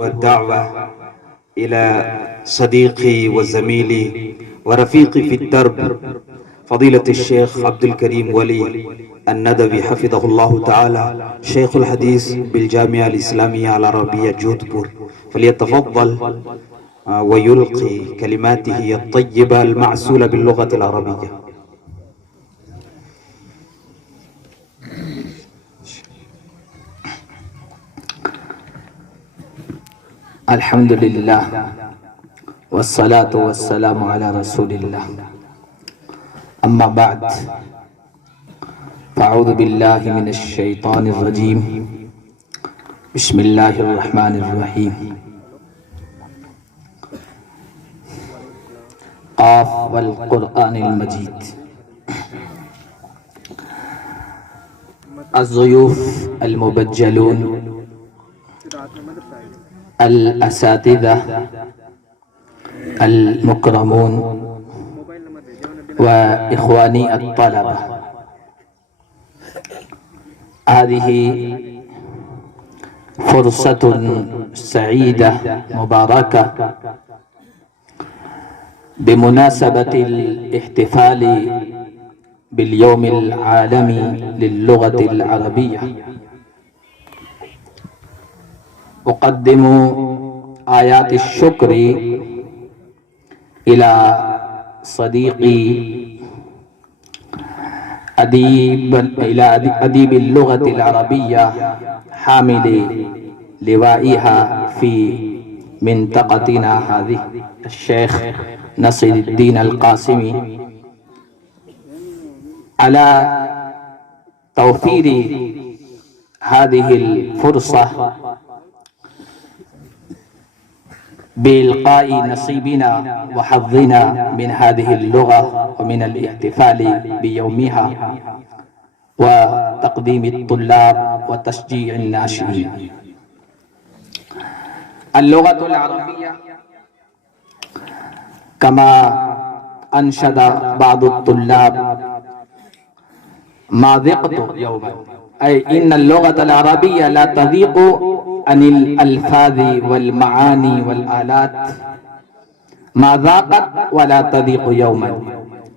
والدعوة إلى صديقي وزميلي ورفيقي في الدرب فضيلة الشيخ عبد الكريم ولي الندوي حفظه الله تعالى شيخ الحديث بالجامعة الإسلامية العربية جودبور، فليتفضل ويلقي كلماته الطيبة المعسولة باللغة العربية. الحمد لله والصلاة والسلام على رسول الله. أما بعد، فأعوذ بالله من الشيطان الرجيم. بسم الله الرحمن الرحيم. قاف والقرآن المجيد. الضيوف المبجلون، الأساتذة المكرمون، وإخواني الطلبة، هذه فرصة سعيدة مباركة بمناسبة الاحتفال باليوم العالمي للغة العربية. أقدم آيات الشكر إلى صديقي أديب اللغة العربية حامل لوائها في منطقتنا هذه، الشيخ نصر الدين القاسمي، على توفير هذه الفرصة بإلقاء نصيبنا وحظنا من هذه اللغة ومن الاحتفال بيومها وتقديم الطلاب وتشجيع الناشئين. اللغة العربية كما أنشد بعض الطلاب ما ذقت يوما، أي إن اللغة العربية لا تضيق عن الألفاظ والمعاني والآلات ما ذاقت ولا تضيق يوما،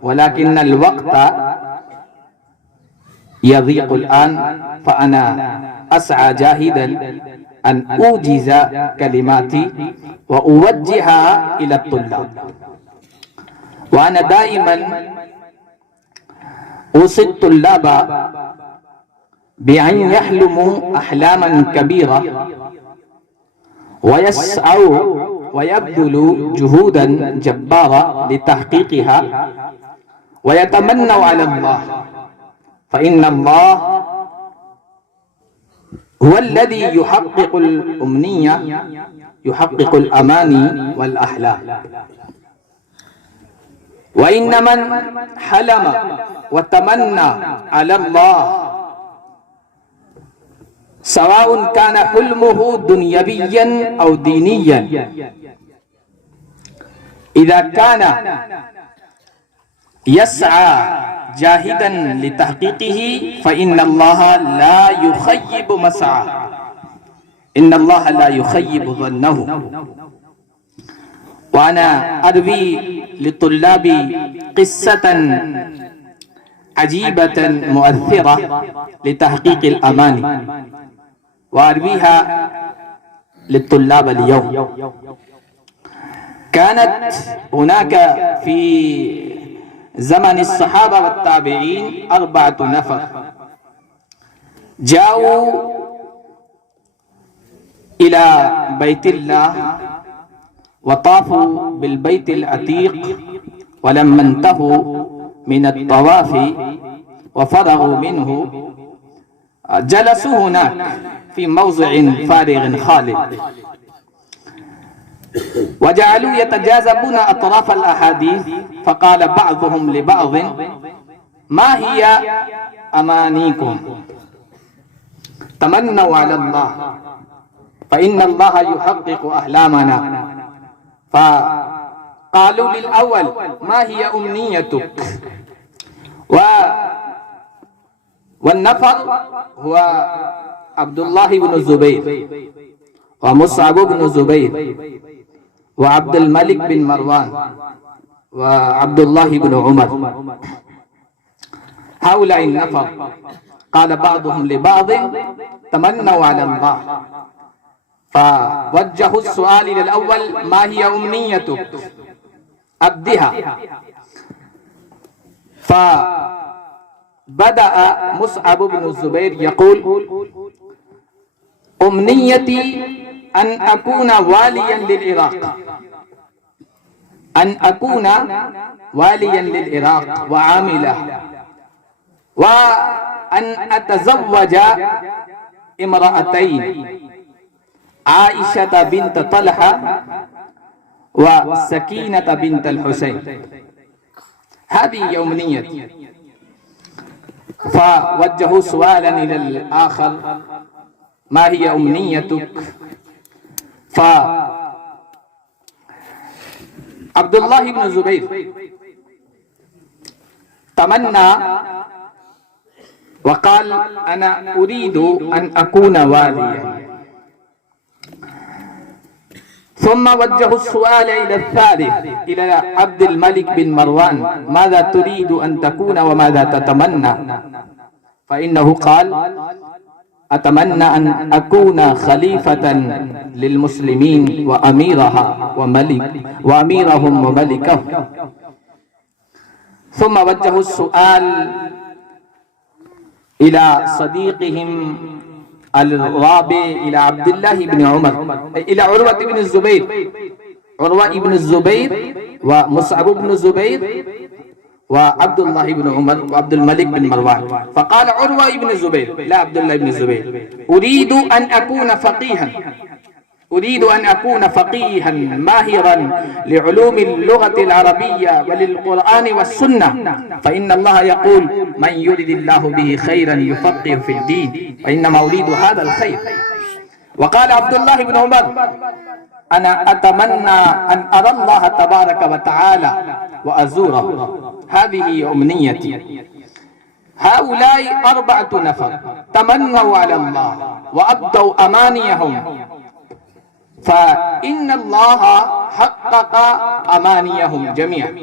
ولكن الوقت يضيق الآن، فأنا أسعى جاهدا أن أوجز كلماتي وأوجهها إلى الطلاب. وأنا دائما أوصي الطلاب بأن يحلموا أحلاما كبيرة ويسعوا ويبذلوا جهودا جبارة لتحقيقها، ويتمنوا على الله، فإن الله هو الذي يحقق الأمنية، يحقق الأماني والأحلام. وإن من حلم وتمنى على الله سواء كان حلمه دنيويا أو دينيا، إذا كان يسعى جاهدا لتحقيقه فإن الله لا يخيب مسعاه، إن الله لا يخيب ظنه. وأنا أروي لطلابي قصة عجيبة مؤثرة لتحقيق الأماني، وأرويها للطلاب اليوم. كانت هناك في زمن الصحابة والتابعين 4 نفر جاءوا إلى بيت الله وطافوا بالبيت العتيق، ولما انتهوا من الطواف وفرغوا منه جلسوا هناك في موضع فارغ خالٍ، وجعلوا يتجاذبون أطراف الأحاديث، فقال بعضهم لبعض: ما هي أمانيكم؟ تمنوا على الله، فإن الله يحقق أحلامنا. فقالوا للأول: ما هي أمنيتك؟ والنفر هو عبد الله بن الزبير، ومصعب بن زبير وعبد الملك بن مروان وعبد الله بن عمر. هؤلاء النفر قال بعضهم لبعض تمنوا على الله، فوجهوا السؤال إلى الأول: ما هي أمنيتك؟ أبدها. فبدأ مصعب بن الزبير يقول: أمنيتي أن أكون واليا للعراق، أن أكون واليا للعراق وعامله، وأن أتزوج امرأتين، عائشة بنت طلحة وسكينة بنت الحسين. هذه أمنيتي. فوجهوا سؤالا إلى الآخر: ما هي أمنيتك؟ فعبد الله بن زبير تمنى وقال: أنا أريد أن أكون واليا. ثم وجهوا السؤال إلى الثالث، إلى عبد الملك بن مروان: ماذا تريد أن تكون وماذا تتمنى؟ فإنه قال: أتمنى أن أكون خليفة للمسلمين وأميرهم وملكهم. ثم وجهوا السؤال إلى صديقهم الرابع، إلى عبد الله بن عمر، إلى عروة بن الزبير، عروة بن الزبير ومصعب بن الزبير وعبد الله بن عمر وعبد الملك بن مروان. فقال عروة بن الزبير، لا عبد الله بن الزبير: أريد أن أكون فقيها، أريد أن أكون فقيها ماهرا لعلوم اللغة العربية وللقرآن والسنة، فإن الله يقول: من يرد الله به خيرا يفقه في الدين، وإنما أريد هذا الخير. وقال عبد الله بن عمر: أنا أتمنى أن أرى الله تبارك وتعالى وأزوره. هذه أمنيتي. هؤلاء 4 نفر تمنوا على الله وأبدوا أمانيهم، فإن الله حقق أمانيهم جميعا.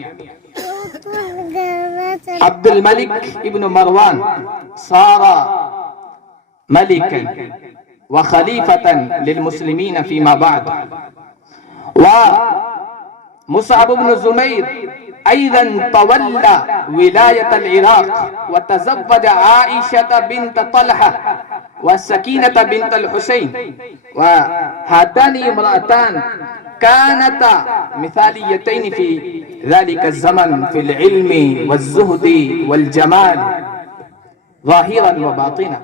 عبد الملك بن مروان صار ملكا وخليفة للمسلمين فيما بعد، ومصعب بن زبير أيضا تولى ولاية العراق وتزوج عائشة بنت طلحة والسكينة بنت الحسين، وهاتان امرأتان كانتا مثاليتين في ذلك الزمن في العلم والزهد والجمال ظاهرا وباطنا.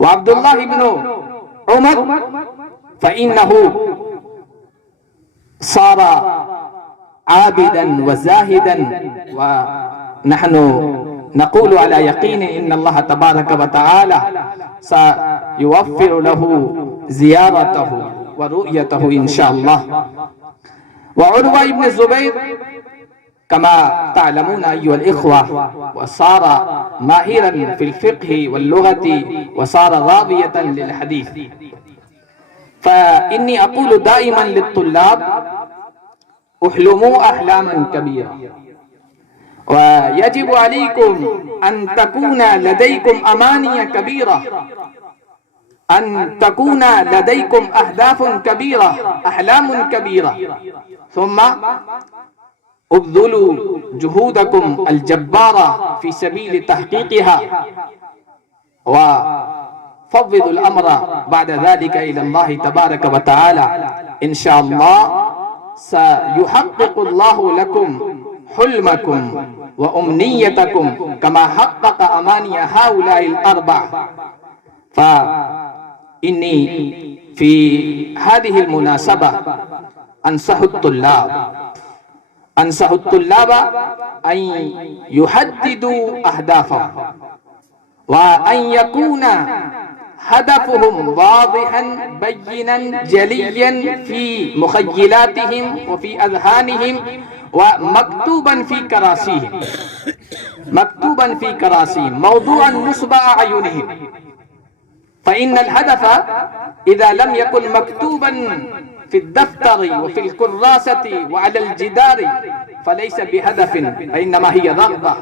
وعبد الله بن عمر فإنه صار عابدا وزاهدا، ونحن نقول على يقين إن الله تبارك وتعالى سيوفر له زيارته ورؤيته إن شاء الله. وعروة بن الزبير كما تعلمون أيها الإخوة، وصار ماهرا في الفقه واللغة، وصار راوية للحديث. فإني أقول دائما للطلاب: احلموا أحلاما كبيرة، ويجب عليكم أن تكون لديكم أماني كبيرة، أن تكون لديكم أهداف كبيرة، أحلام كبيرة، ثم ابذلوا جهودكم الجبارة في سبيل تحقيقها، وفوضوا الأمر بعد ذلك إلى الله تبارك وتعالى. إن شاء الله سيحقق الله لكم حلمكم وأمنيتكم كما حقق أماني هؤلاء 4. فإني في هذه المناسبة أنصح الطلاب أن يحددوا أهدافهم، وأن يكون هدفهم واضحا بينا جليا في مخيلاتهم وفي أذهانهم، ومكتوبا في كراسيهم، موضوعا نصب أعينهم. فإن الهدف إذا لم يكن مكتوبا في الدفتر وفي الكراسة وعلى الجدار فليس بهدف، وإنما هي رغبة،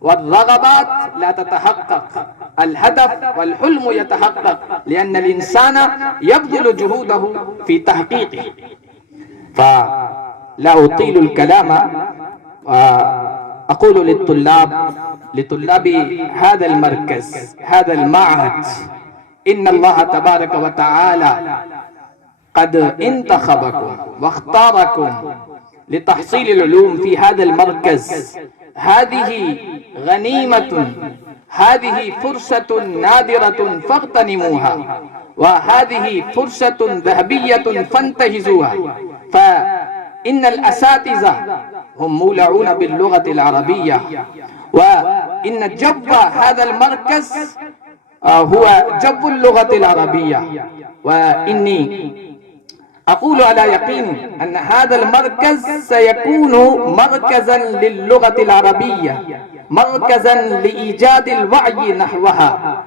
والرغبات لا تتحقق، الهدف والحلم يتحقق لأن الإنسان يبذل جهوده في تحقيقه. فلا أطيل الكلام، أقول لطلاب هذا المركز، هذا المعهد، إن الله تبارك وتعالى قد انتخبكم واختاركم لتحصيل العلوم في هذا المركز. هذه غنيمة، هذه فرصة نادرة فاغتنموها، وهذه فرصة ذهبية فانتهزوها. فإن الأساتذة هم مولعون باللغة العربية، وإن جب هذا المركز هو جب اللغة العربية. وإني أقول على يقين أن هذا المركز سيكون مركزا للغة العربية، مركزا لإيجاد الوعي نحوها.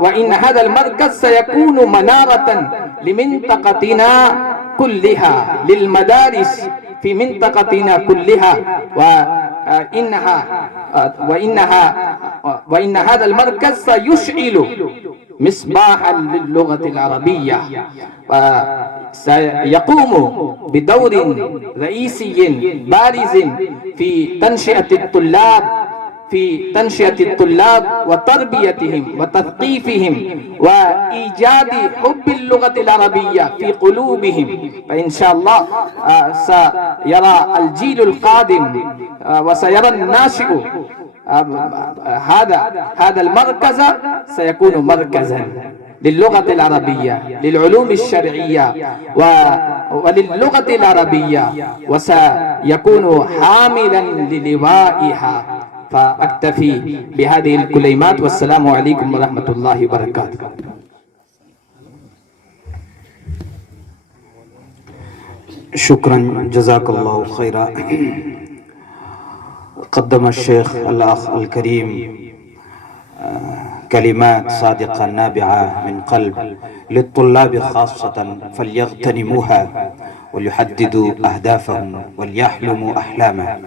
وإن هذا المركز سيكون منارة لمنطقتنا كلها، للمدارس في منطقتنا كلها. وإن هذا المركز سيشعل مصباحا للغة العربية، وسيقوم بدور رئيسي بارز في تنشئة الطلاب وتربيتهم وتثقيفهم وإيجاد حب اللغة العربية في قلوبهم. فإن شاء الله سيرى الجيل القادم وسيرى الناشئ هذا المركز سيكون مركزا للغة العربية، للعلوم الشرعية وللغة العربية، وسيكون حاملا للوائها. فأكتفي بهذه الكلمات، والسلام عليكم ورحمة الله وبركاته. شكرا جزاك الله خيرا. قدم الشيخ الأخ الكريم كلمات صادقة نابعة من قلب للطلاب خاصة، فليغتنموها وليحددوا أهدافهم وليحلموا أحلامهم.